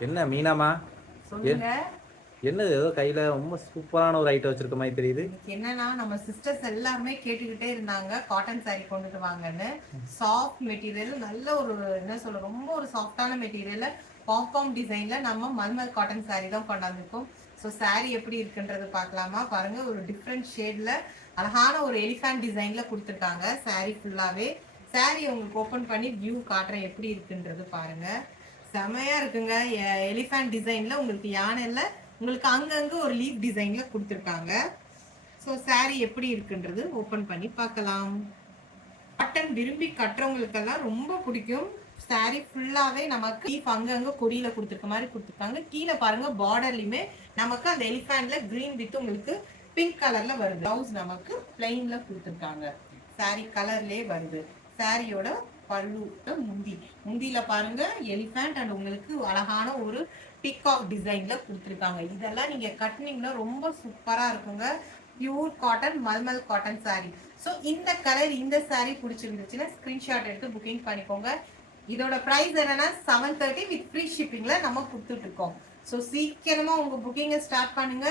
என்ன மீனாமா? எ- சொல்லுங்க. என்னது ஏதோ கையில ரொம்ப சூப்பரான ஒரு ஐட்டம் வச்சிருக்க மாதிரி தெரியுது. இன்னைக்கு என்னன்னா நம்ம சிஸ்டர்ஸ் எல்லாருமே கேட்டுக்கிட்டே இருந்தாங்க காட்டன் saree கொண்டுட்டு வாங்கன்னு. சாஃப்ட் மெட்டீரியல், நல்ல ஒரு என்ன சொல்ற, ரொம்ப ஒரு சாஃப்டான மெட்டீரியல்ல பாப்பாம் டிசைன்ல நம்ம மல்மல் காட்டன் saree தான் கொண்டாந்துருக்கோம். ஸோ saree எப்படி இருக்குன்றது பார்க்கலாமா? பாருங்க, ஒரு டிஃப்ரெண்ட் ஷேட்ல அழகான ஒரு எலிஃபண்ட் டிசைன்ல கொடுத்துருக்காங்க saree ஃபுல்லாவே. saree உங்களுக்கு ஓப்பன் பண்ணி வியூ காட்டுறேன் எப்படி இருக்குன்றது பாருங்க. செமையா இருக்குங்க. எலிஃபண்ட் டிசைன்ல உங்களுக்கு யானைல உங்களுக்கு அங்கங்க ஒரு லீப் டிசைன்ல கொடுத்துருக்காங்க. ஸோ saree எப்படி இருக்குன்றது ஓப்பன் பண்ணி பார்க்கலாம். காட்டன் விரும்பி கட்டுறவங்களுக்கெல்லாம் ரொம்ப பிடிக்கும். saree ஃபுல்லாவே நமக்கு லீஃப் அங்கங்க கொடியில கொடுத்துருக்க மாதிரி கொடுத்துருக்காங்க. கீழே பாருங்க, பார்டர்லயுமே நமக்கு அந்த எலிஃபண்ட்ல கிரீன் வித் உங்களுக்கு பிங்க் கலர்ல வருது. பிளவுஸ் நமக்கு பிளெயின்ல கொடுத்துருக்காங்க. saree கலர்லயே வருது. சாரியோட பல்லு, முந்தியில பாருங்க எலிஃபண்ட் அண்ட் உங்களுக்கு அழகான ஒரு பிகாக் டிசைன்ல கொடுத்துருக்காங்க. இதெல்லாம் நீங்க கட்டினீங்கன்னா ரொம்ப சூப்பரா இருக்குங்க. Pure cotton mulmul cotton saree. So இந்த கலர் இந்த saree பிடிச்சிருந்துச்சுன்னா ஸ்கிரீன்ஷாட் எடுத்து புக்கிங் பண்ணிக்கோங்க. இதோட ப்ரைஸ் என்னன்னா 730 வித் ஃப்ரீ ஷிப்பிங்ல நம்ம கொடுத்துட்டு இருக்கோம். ஸோ சீக்கிரமா உங்க புக்கிங்கை ஸ்டார்ட் பண்ணுங்க.